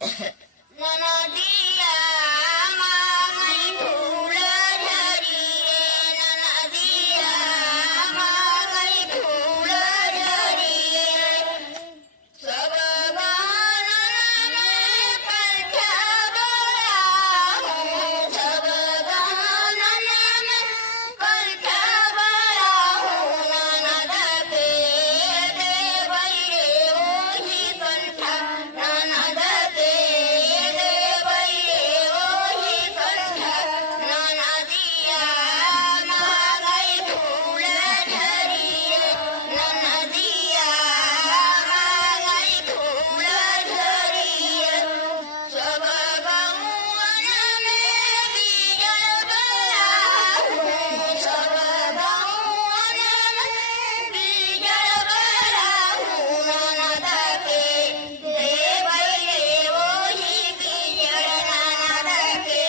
ननदिया मांगई फूल झरिए ननदिया मांगई फूल झरिए सब गानन में कंठा बड़ा हूँ सब गानन में कंठा बड़ा हूँ ननद के देवई रे ओही कंठा ननद के देवई रे ओही कंठा ननदिया मांगई फूल झरिए ननदिया मांगई फूल झरिए सब गौवन में बीजल बड़ा हूँ सब गौवन में बीजल बड़ा हूँ ननद के देवई रे ओही बीजल ननद के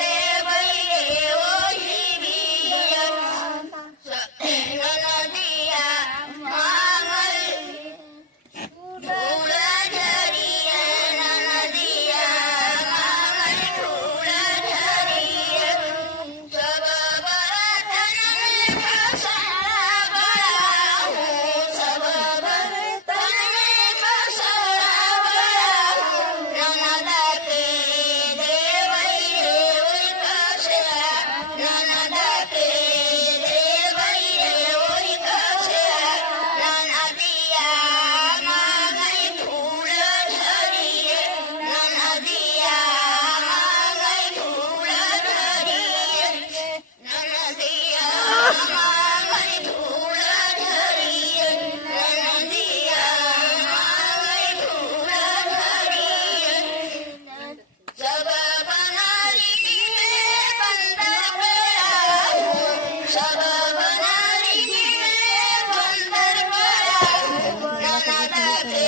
देवई रे ओही बीजल ननदिया मांगई फूल झरिए ननदिया मांगई फूल झरिए सब बर्तन में कसरा बड़ा हूँ सब बर्तन में कसरा बड़ा हूँ ननद के देवई रे ओही कसरा ननद के देवई रे ओही कसरा ननदिया मांगई फूल झरिए ननदिया मांगई फूल झरिए ननदिया मांगई फूल झरिए ननदिया मांगई फूल झरिए सब बनारी में बंदर पड़ा हूँ सब बनारी में बंदर पड़ा हूँ ननद के